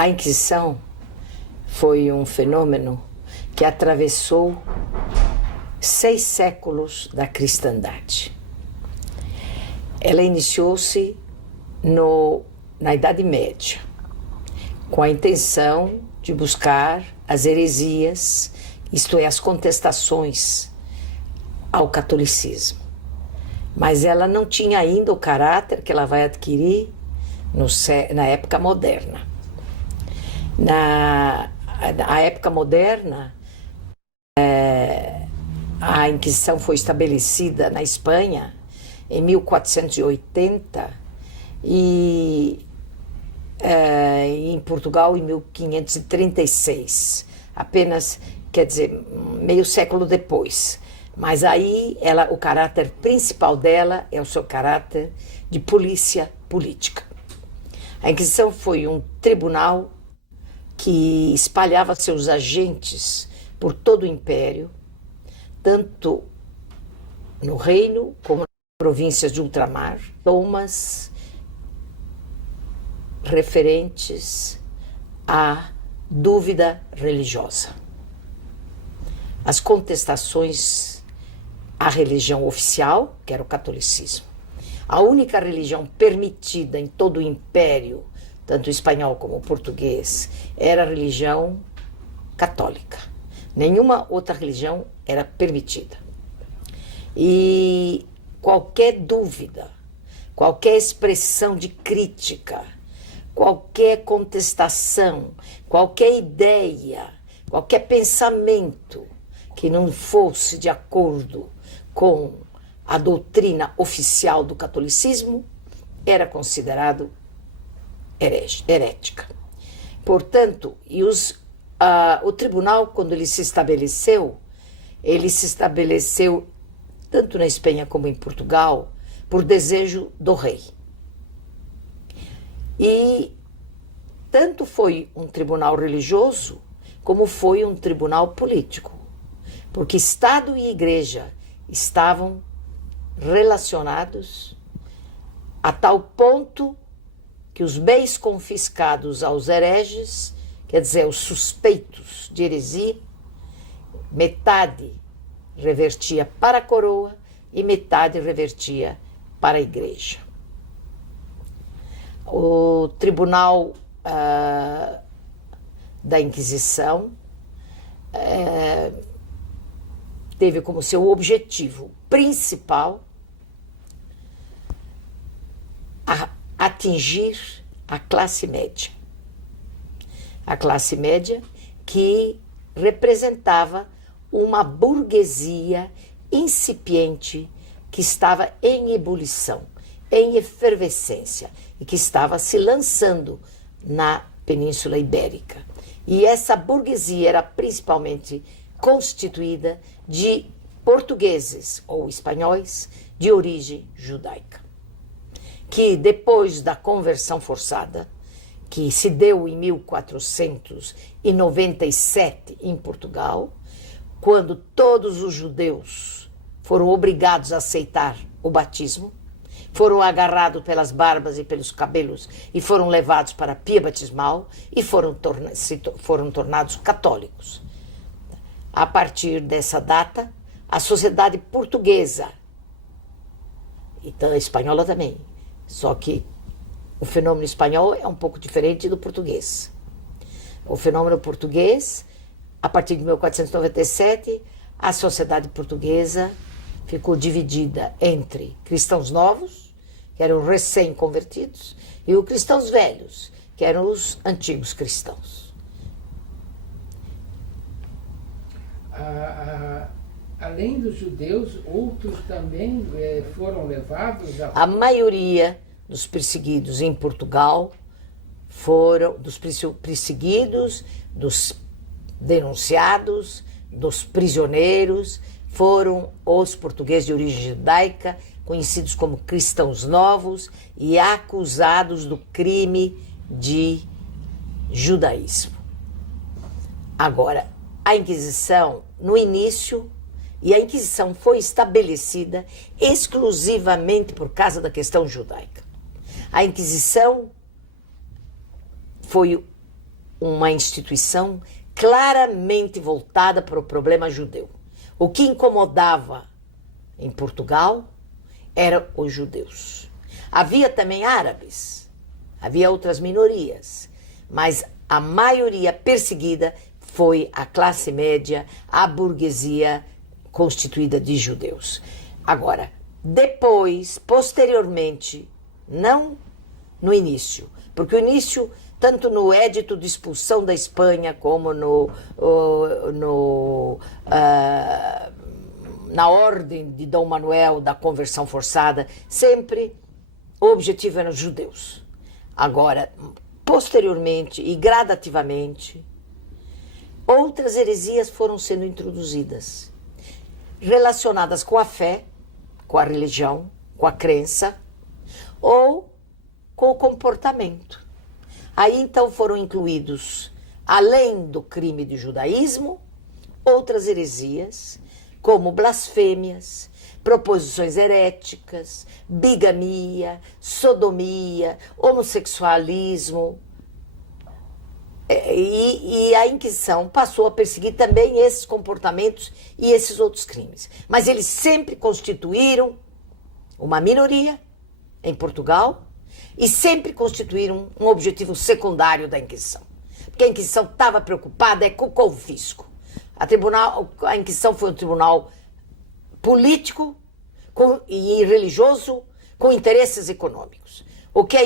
A Inquisição foi um fenômeno que atravessou 6 séculos da cristandade. Ela iniciou-se na Idade Média, com a intenção de buscar as heresias, isto é, as contestações ao catolicismo. Mas ela não tinha ainda o caráter que ela vai adquirir na época moderna. Na época moderna, a Inquisição foi estabelecida na Espanha em 1480 e em Portugal em 1536, apenas, quer dizer, meio século depois. Mas aí o caráter principal dela é o seu caráter de polícia política. A Inquisição foi um tribunal que espalhava seus agentes por todo o império, tanto no reino como nas províncias de ultramar, tomas referentes à dúvida religiosa. As contestações à religião oficial, que era o catolicismo. A única religião permitida em todo o império, tanto o espanhol como o português, era a religião católica. Nenhuma outra religião era permitida. E qualquer dúvida, qualquer expressão de crítica, qualquer contestação, qualquer ideia, qualquer pensamento que não fosse de acordo com a doutrina oficial do catolicismo era considerado herética. Portanto, o tribunal, quando ele se estabeleceu tanto na Espanha como em Portugal, por desejo do rei. E tanto foi um tribunal religioso, como foi um tribunal político, porque Estado e Igreja estavam relacionados a tal ponto que os bens confiscados aos hereges, quer dizer, os suspeitos de heresia, metade revertia para a coroa e metade revertia para a Igreja. O Tribunal da Inquisição teve como seu objetivo principal atingir a classe média. A classe média que representava uma burguesia incipiente que estava em ebulição, em efervescência e que estava se lançando na Península Ibérica. E essa burguesia era principalmente constituída de portugueses ou espanhóis de origem judaica, que depois da conversão forçada, que se deu em 1497 em Portugal, quando todos os judeus foram obrigados a aceitar o batismo, foram agarrados pelas barbas e pelos cabelos e foram levados para a pia batismal e foram tornados católicos. A partir dessa data, a sociedade portuguesa, e a espanhola também, só que o fenômeno espanhol é um pouco diferente do português. O fenômeno português, a partir de 1497, a sociedade portuguesa ficou dividida entre cristãos novos, que eram recém-convertidos, e os cristãos velhos, que eram os antigos cristãos. Além dos judeus, outros também foram levados a maioria dos perseguidos em Portugal dos perseguidos, dos denunciados, dos prisioneiros, foram os portugueses de origem judaica, conhecidos como cristãos novos e acusados do crime de judaísmo. Agora, a Inquisição, no início, e a Inquisição foi estabelecida exclusivamente por causa da questão judaica. A Inquisição foi uma instituição claramente voltada para o problema judeu. O que incomodava em Portugal eram os judeus. Havia também árabes, havia outras minorias, mas a maioria perseguida foi a classe média, a burguesia constituída de judeus. Agora, depois, posteriormente, não no início, porque o início, tanto no Édito de Expulsão da Espanha, como na ordem de Dom Manuel da conversão forçada, sempre o objetivo eram os judeus. Agora, posteriormente e gradativamente, outras heresias foram sendo introduzidas, relacionadas com a fé, com a religião, com a crença ou com o comportamento. Aí então foram incluídos, além do crime de judaísmo, outras heresias, como blasfêmias, proposições heréticas, bigamia, sodomia, homossexualismo. E a Inquisição passou a perseguir também esses comportamentos e esses outros crimes. Mas eles sempre constituíram uma minoria em Portugal e sempre constituíram um objetivo secundário da Inquisição. Porque a Inquisição estava preocupada com o confisco. A Inquisição foi um tribunal político e religioso com interesses econômicos. O que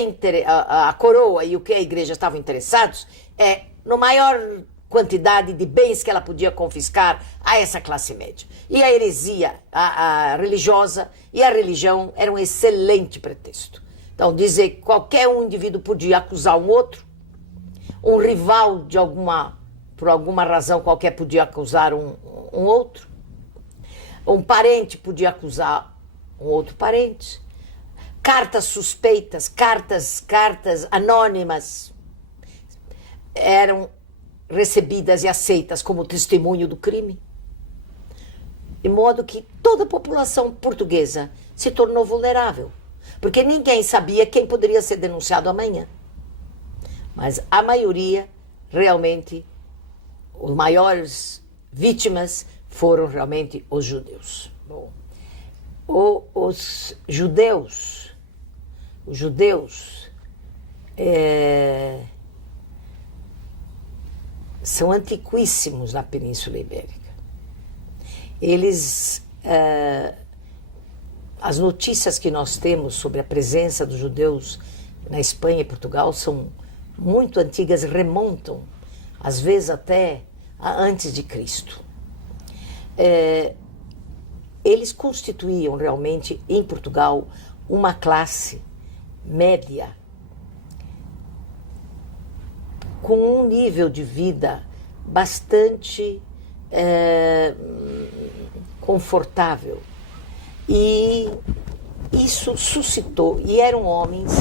a coroa e o que a igreja estavam interessados é no maior quantidade de bens que ela podia confiscar a essa classe média. E a heresia a religiosa e a religião era um excelente pretexto. Então, dizer que qualquer um indivíduo podia acusar um outro, um rival por alguma razão qualquer podia acusar um outro, um parente podia acusar um outro parente, cartas suspeitas, cartas anônimas eram recebidas e aceitas como testemunho do crime, de modo que toda a população portuguesa se tornou vulnerável, porque ninguém sabia quem poderia ser denunciado amanhã. Mas a maioria, realmente, os maiores vítimas foram realmente os judeus. Bom, os judeus são antiquíssimos na Península Ibérica. As notícias que nós temos sobre a presença dos judeus na Espanha e Portugal são muito antigas, remontam, às vezes até antes de Cristo. Eles constituíam realmente, em Portugal, uma classe média com um nível de vida bastante confortável. E isso suscitou, e eram homens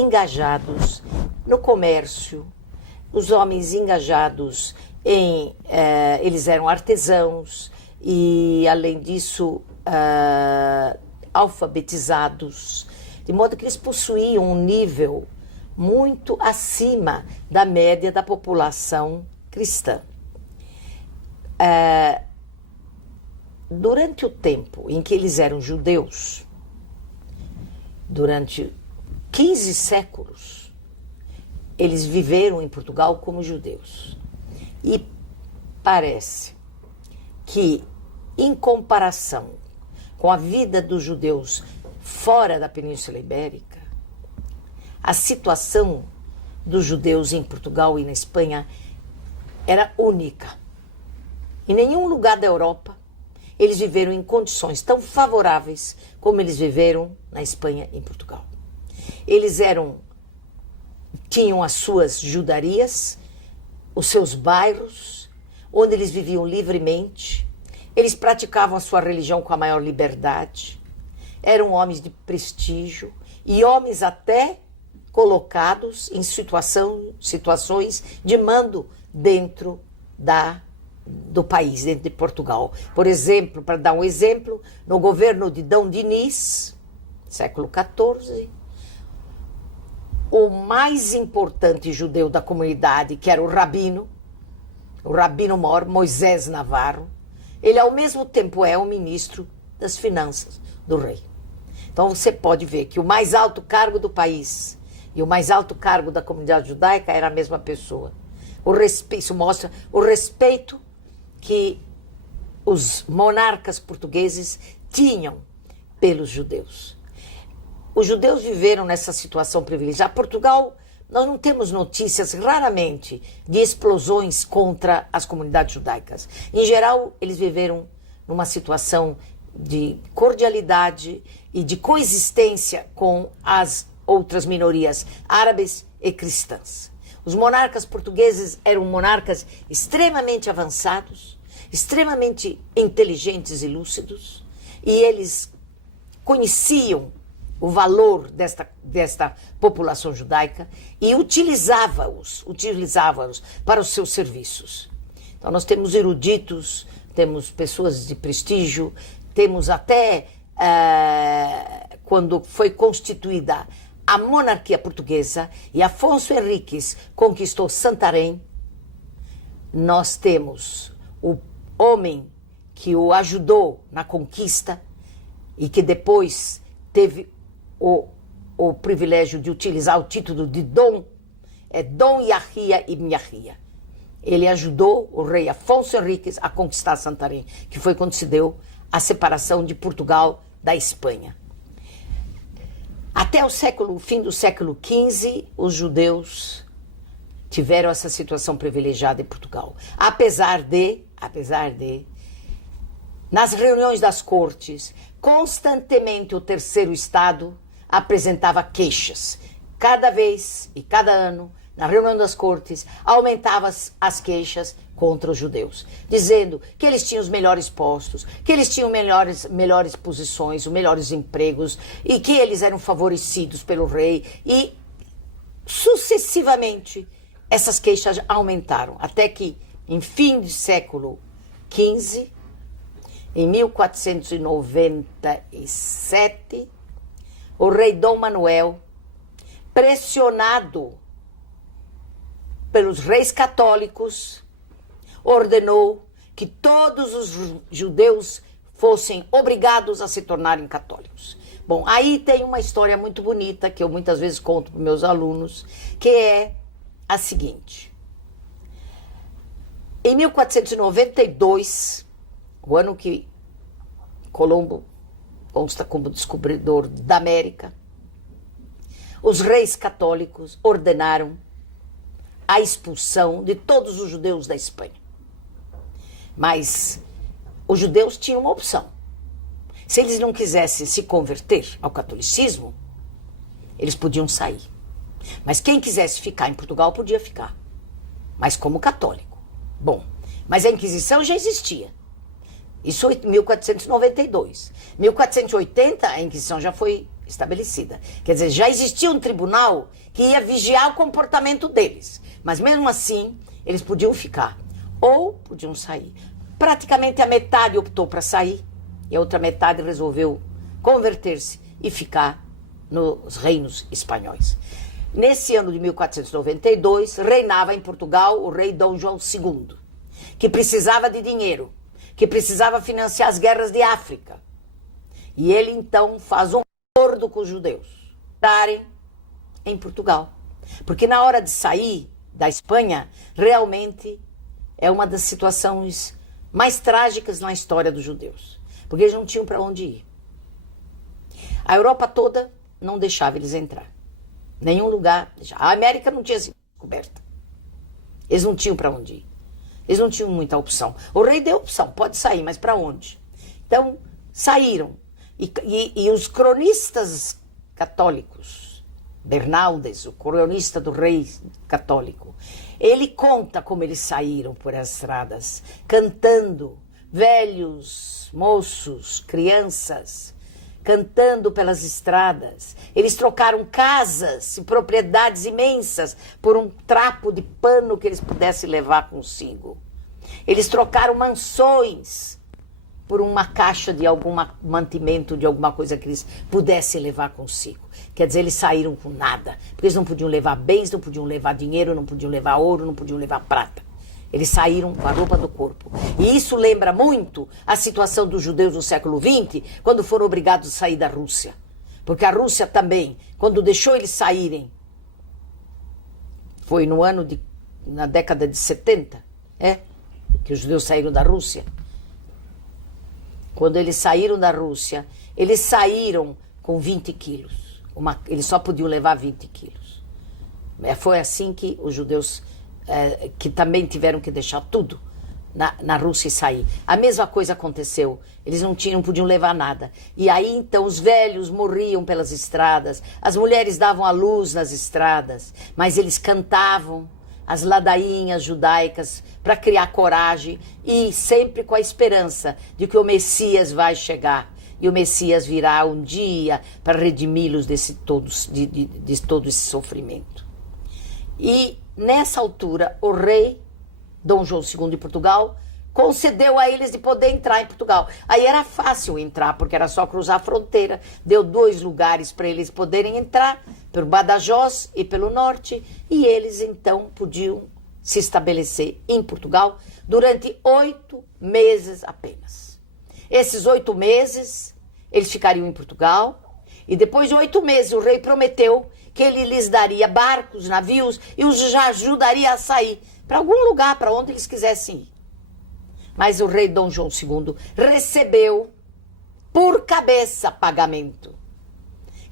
engajados no comércio, os homens engajados eles eram artesãos e, além disso, alfabetizados, de modo que eles possuíam um nível muito acima da média da população cristã. Durante o tempo em que eles eram judeus, durante 15 séculos, eles viveram em Portugal como judeus. E parece que, em comparação com a vida dos judeus fora da Península Ibérica, a situação dos judeus em Portugal e na Espanha era única. Em nenhum lugar da Europa eles viveram em condições tão favoráveis como eles viveram na Espanha e em Portugal. Eles tinham as suas judarias, os seus bairros, onde eles viviam livremente, eles praticavam a sua religião com a maior liberdade, eram homens de prestígio e homens até colocados em situações de mando dentro do país, dentro de Portugal. Por exemplo, para dar um exemplo, no governo de Dom Dinis, século XIV, o mais importante judeu da comunidade, que era o rabino mor, Moisés Navarro, ele ao mesmo tempo é o ministro das finanças do rei. Então você pode ver que o mais alto cargo do país e o mais alto cargo da comunidade judaica era a mesma pessoa. Isso mostra o respeito que os monarcas portugueses tinham pelos judeus. Os judeus viveram nessa situação privilegiada. Portugal, nós não temos notícias, raramente, de explosões contra as comunidades judaicas. Em geral, eles viveram numa situação de cordialidade e de coexistência com as outras minorias árabes e cristãs. Os monarcas portugueses eram monarcas extremamente avançados, extremamente inteligentes e lúcidos, e eles conheciam o valor desta população judaica e utilizavam-os para os seus serviços. Então nós temos eruditos, temos pessoas de prestígio, temos até, quando foi constituída a monarquia portuguesa e Afonso Henriques conquistou Santarém, nós temos o homem que o ajudou na conquista e que depois teve o privilégio de utilizar o título de Dom, é Dom Yahia ibn Yahia. Ele ajudou o rei Afonso Henriques a conquistar Santarém, que foi quando se deu a separação de Portugal da Espanha. Até o fim do século XV, os judeus tiveram essa situação privilegiada em Portugal. Apesar de, nas reuniões das cortes, constantemente o terceiro Estado apresentava queixas. Cada vez e cada ano, na reunião das cortes, aumentavam as queixas contra os judeus, dizendo que eles tinham os melhores postos, que eles tinham melhores posições, os melhores empregos e que eles eram favorecidos pelo rei e sucessivamente essas queixas aumentaram, até que em fim do século XV, em 1497, o rei Dom Manuel, pressionado pelos reis católicos, ordenou que todos os judeus fossem obrigados a se tornarem católicos. Bom, aí tem uma história muito bonita que eu muitas vezes conto para meus alunos, que é a seguinte. Em 1492, o ano que Colombo consta como descobridor da América, os reis católicos ordenaram a expulsão de todos os judeus da Espanha. Mas os judeus tinham uma opção. Se eles não quisessem se converter ao catolicismo, eles podiam sair. Mas quem quisesse ficar em Portugal podia ficar, mas como católico. Bom, mas a Inquisição já existia. Isso em 1492. 1480, a Inquisição já foi estabelecida. Quer dizer, já existia um tribunal que ia vigiar o comportamento deles. Mas mesmo assim, eles podiam ficar ou podiam sair. Praticamente a metade optou para sair e a outra metade resolveu converter-se e ficar nos reinos espanhóis. Nesse ano de 1492, reinava em Portugal o rei Dom João II, que precisava de dinheiro, que precisava financiar as guerras de África. E ele então faz um acordo com os judeus estarem em Portugal. Porque na hora de sair da Espanha, realmente é uma das situações mais trágicas na história dos judeus. Porque eles não tinham para onde ir. A Europa toda não deixava eles entrar. Nenhum lugar. A América não tinha sido descoberta. Eles não tinham para onde ir. Eles não tinham muita opção. O rei deu opção, pode sair, mas para onde? Então, saíram. E os cronistas católicos, Bernaldes, o cronista do rei católico, ele conta como eles saíram por as estradas, cantando, velhos, moços, crianças, cantando pelas estradas. Eles trocaram casas e propriedades imensas por um trapo de pano que eles pudessem levar consigo. Eles trocaram mansões por uma caixa de algum mantimento, de alguma coisa que eles pudessem levar consigo. Quer dizer, eles saíram com nada, porque eles não podiam levar bens, não podiam levar dinheiro, não podiam levar ouro, não podiam levar prata. Eles saíram com a roupa do corpo. E isso lembra muito a situação dos judeus no século XX, quando foram obrigados a sair da Rússia. Porque a Rússia também, quando deixou eles saírem, foi na década de 70, que os judeus saíram da Rússia. Quando eles saíram da Rússia, eles saíram com 20 quilos. Eles só podiam levar 20 quilos. Foi assim que os judeus, que também tiveram que deixar tudo na Rússia e sair. A mesma coisa aconteceu. Eles não podiam levar nada. E aí, então, os velhos morriam pelas estradas, as mulheres davam à luz nas estradas, mas eles cantavam as ladainhas judaicas para criar coragem e sempre com a esperança de que o Messias vai chegar. E o Messias virá um dia para redimi-los de todo esse sofrimento. E nessa altura, o rei Dom João II de Portugal concedeu a eles de poder entrar em Portugal. Aí era fácil entrar, porque era só cruzar a fronteira. Deu 2 lugares para eles poderem entrar, pelo Badajoz e pelo norte, e eles então podiam se estabelecer em Portugal durante 8 meses apenas. Esses 8 meses, eles ficariam em Portugal, e depois de 8 meses o rei prometeu que ele lhes daria barcos, navios, e os ajudaria a sair para algum lugar, para onde eles quisessem ir. Mas o rei Dom João II recebeu por cabeça pagamento.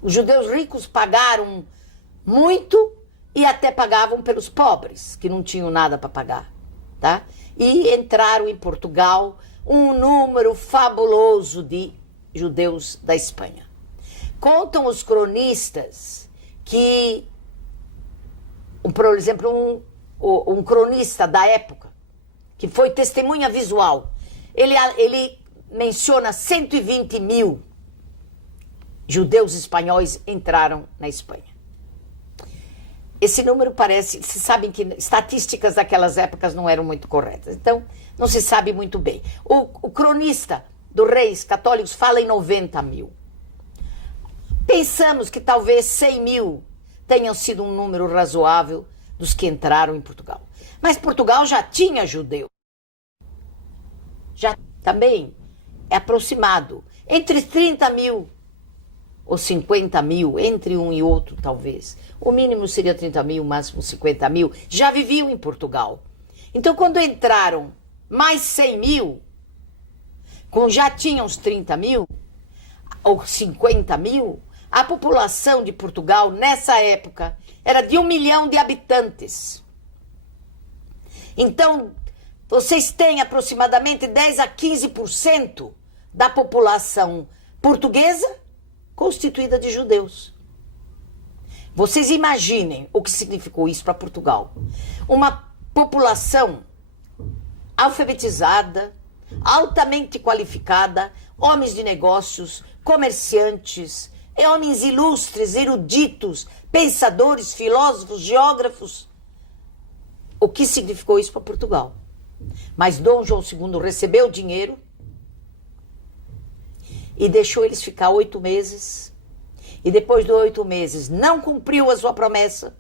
Os judeus ricos pagaram muito e até pagavam pelos pobres, que não tinham nada para pagar, tá? E entraram em Portugal um número fabuloso de judeus da Espanha. Contam os cronistas que, por exemplo, um cronista da época, que foi testemunha visual, ele menciona 120 mil judeus espanhóis entraram na Espanha. Esse número parece... Vocês sabem que estatísticas daquelas épocas não eram muito corretas, então não se sabe muito bem. O cronista dos reis católicos fala em 90 mil. Pensamos que talvez 100 mil tenham sido um número razoável dos que entraram em Portugal. Mas Portugal já tinha judeu. Já também é aproximado. Entre 30 mil ou 50 mil, entre um e outro talvez. O mínimo seria 30 mil, o máximo 50 mil. Já viviam em Portugal. Então quando entraram mais 100 mil, já tinham os 30 mil ou 50 mil, a população de Portugal nessa época era de 1 milhão de habitantes. Então, vocês têm aproximadamente 10 a 15% da população portuguesa constituída de judeus. Vocês imaginem o que significou isso para Portugal. Uma população alfabetizada, altamente qualificada, homens de negócios, comerciantes, homens ilustres, eruditos, pensadores, filósofos, geógrafos. O que significou isso para Portugal? Mas Dom João II recebeu dinheiro e deixou eles ficar 8 meses. E depois de 8 meses não cumpriu a sua promessa,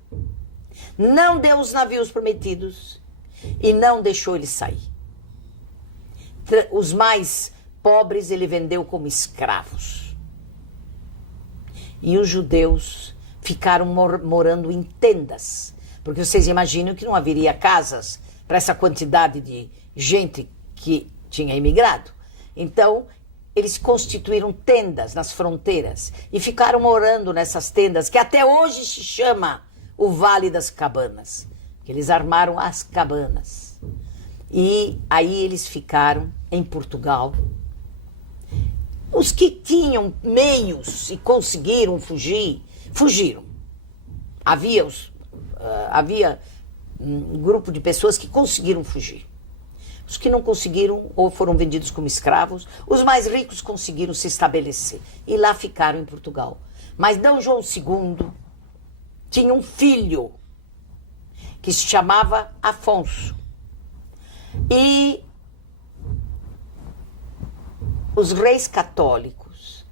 não deu os navios prometidos e não deixou eles sair. Os mais pobres ele vendeu como escravos. E os judeus ficaram morando em tendas. Porque vocês imaginam que não haveria casas para essa quantidade de gente que tinha imigrado. Então, eles constituíram tendas nas fronteiras e ficaram morando nessas tendas, que até hoje se chama o Vale das Cabanas. Eles armaram as cabanas. E aí eles ficaram em Portugal. Os que tinham meios e conseguiram fugir, fugiram. Havia um grupo de pessoas que conseguiram fugir. Os que não conseguiram ou foram vendidos como escravos, os mais ricos conseguiram se estabelecer e lá ficaram em Portugal. Mas Dom João II tinha um filho que se chamava Afonso. E os reis católicos,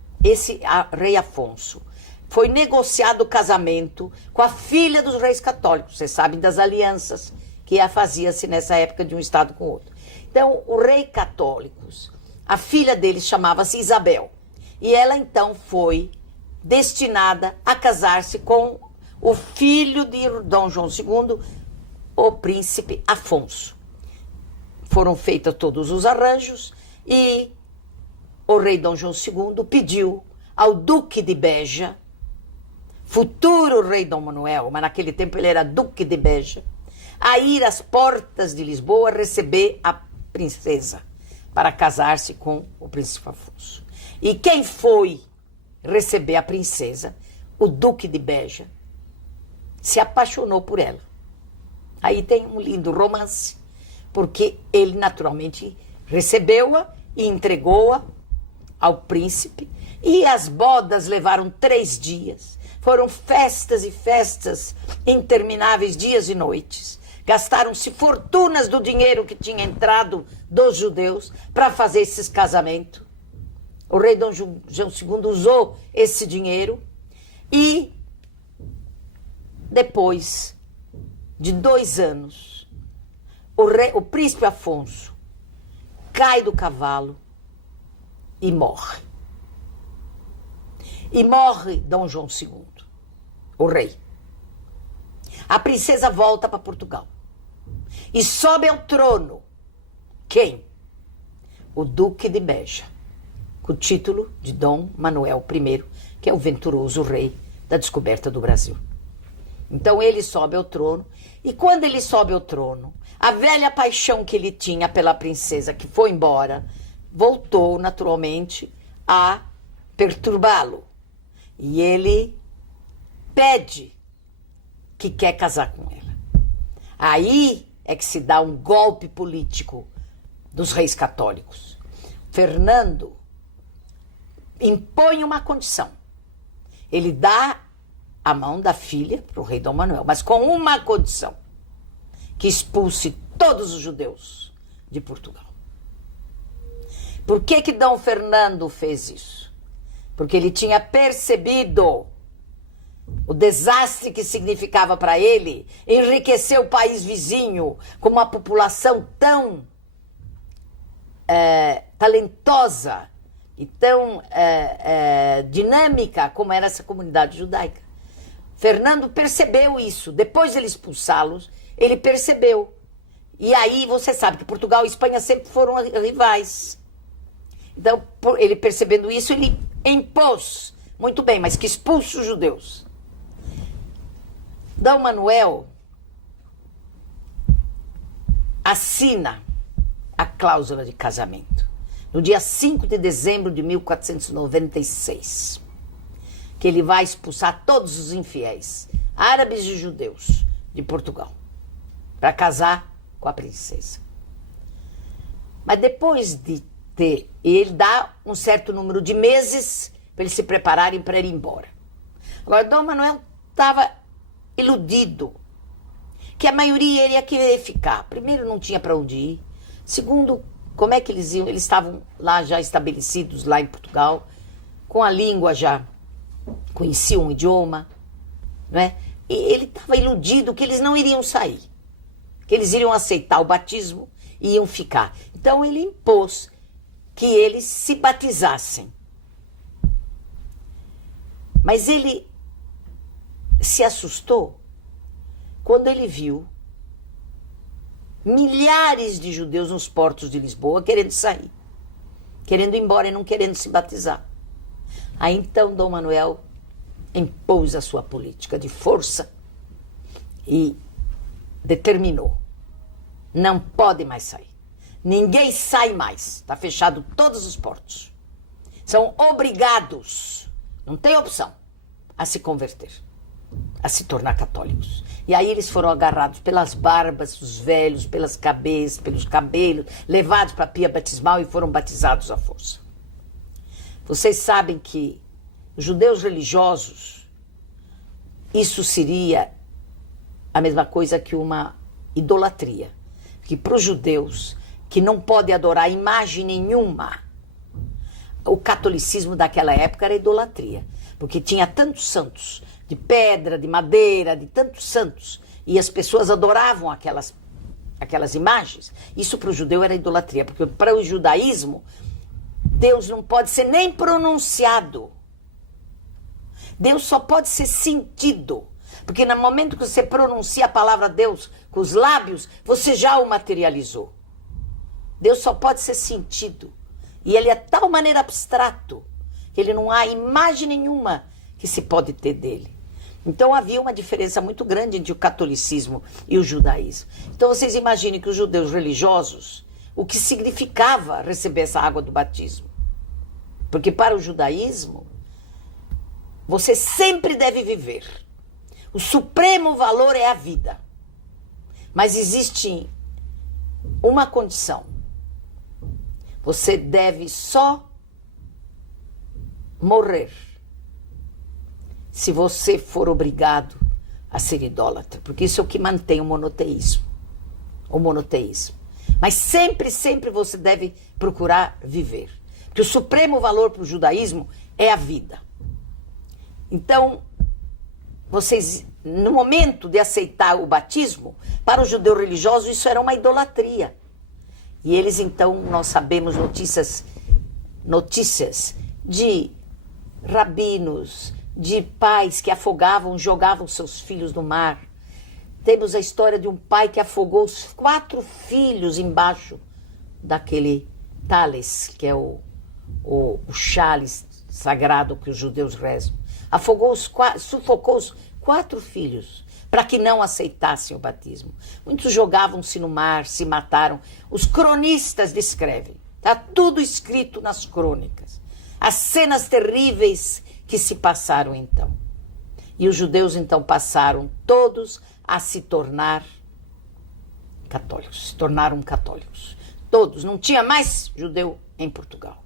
rei Afonso, foi negociado o casamento com a filha dos reis católicos. Vocês sabem das alianças que fazia-se nessa época de um estado com o outro. Então, o rei católicos, a filha dele chamava-se Isabel. E ela, então, foi destinada a casar-se com o filho de Dom João II, o príncipe Afonso. Foram feitos todos os arranjos e o rei Dom João II pediu ao duque de Beja, futuro rei Dom Manuel, mas naquele tempo ele era duque de Beja, a ir às portas de Lisboa receber a princesa para casar-se com o príncipe Afonso. E quem foi receber a princesa, o duque de Beja, se apaixonou por ela. Aí tem um lindo romance, porque ele naturalmente recebeu-a e entregou-a ao príncipe, e as bodas levaram 3 dias. Foram festas e festas intermináveis, dias e noites. Gastaram-se fortunas do dinheiro que tinha entrado dos judeus para fazer esses casamentos. O rei Dom João II usou esse dinheiro e depois de 2 anos, o príncipe Afonso cai do cavalo e morre. E morre Dom João II, o rei. A princesa volta para Portugal e sobe ao trono. Quem? O Duque de Beja, com o título de Dom Manuel I, que é o venturoso rei da descoberta do Brasil. Então ele sobe ao trono, e quando ele sobe ao trono, a velha paixão que ele tinha pela princesa, que foi embora, voltou naturalmente a perturbá-lo. E ele pede que quer casar com ela. Aí é que se dá um golpe político dos reis católicos. Fernando impõe uma condição. Ele dá a mão da filha para o rei Dom Manuel, mas com uma condição: que expulse todos os judeus de Portugal. Por que Dom Fernando fez isso? Porque ele tinha percebido o desastre que significava para ele enriquecer o país vizinho com uma população tão talentosa e tão dinâmica como era essa comunidade judaica. Fernando percebeu isso. Depois de ele expulsá-los, ele percebeu. E aí você sabe que Portugal e Espanha sempre foram rivais. Então, ele percebendo isso, ele impôs, muito bem, mas que expulse os judeus. Dom Manuel assina a cláusula de casamento no dia 5 de dezembro de 1496, que ele vai expulsar todos os infiéis, árabes e judeus, de Portugal, para casar com a princesa. Mas depois de ter, ele dá um certo número de meses para eles se prepararem para ir embora. Agora, Dom Manuel estava iludido, que a maioria iria querer ficar. Primeiro, não tinha para onde ir. Segundo, como é que eles iam? Eles estavam lá já estabelecidos, lá em Portugal, com a língua já, conheciam um idioma, não é? E ele estava iludido que eles não iriam sair, que eles iriam aceitar o batismo e iam ficar. Então ele impôs que eles se batizassem. Mas ele se assustou quando ele viu milhares de judeus nos portos de Lisboa querendo sair, querendo ir embora e não querendo se batizar. Aí então Dom Manuel impôs a sua política de força e determinou: não pode mais sair. Ninguém sai mais. Está fechado todos os portos. São obrigados, não tem opção, a se converter, a se tornar católicos. E aí eles foram agarrados pelas barbas, os velhos, pelas cabeças, pelos cabelos, levados para a pia batismal e foram batizados à força. Vocês sabem que os judeus religiosos, isso seria a mesma coisa que uma idolatria. Que para os judeus, que não podem adorar imagem nenhuma, o catolicismo daquela época era idolatria, porque tinha tantos santos, de pedra, de madeira, de tantos santos, e as pessoas adoravam aquelas imagens. Isso para o judeu era idolatria, porque para o judaísmo, Deus não pode ser nem pronunciado. Deus só pode ser sentido, porque no momento que você pronuncia a palavra Deus com os lábios, você já o materializou. Deus só pode ser sentido. E ele é de tal maneira abstrato que ele não há imagem nenhuma que se pode ter dele. Então havia uma diferença muito grande entre o catolicismo e o judaísmo. Então vocês imaginem que os judeus religiosos, o que significava receber essa água do batismo. Porque para o judaísmo, você sempre deve viver. O supremo valor é a vida. Mas existe uma condição. Você deve só morrer se você for obrigado a ser idólatra. Porque isso é o que mantém o monoteísmo. O monoteísmo. Mas sempre, sempre você deve procurar viver. Porque o supremo valor para o judaísmo é a vida. Então, vocês, no momento de aceitar o batismo, para o judeu religioso isso era uma idolatria. E eles então, nós sabemos notícias de rabinos, de pais que afogavam, jogavam seus filhos no mar. Temos a história de um pai que afogou os 4 filhos embaixo daquele Tales, que é o cálice sagrado que os judeus rezam. Sufocou os 4 filhos para que não aceitassem o batismo. Muitos jogavam-se no mar, se mataram. Os cronistas descrevem. Está tudo escrito nas crônicas. As cenas terríveis que se passaram então. E os judeus então passaram todos a se tornar católicos. Se tornaram católicos. Todos. Não tinha mais judeu em Portugal.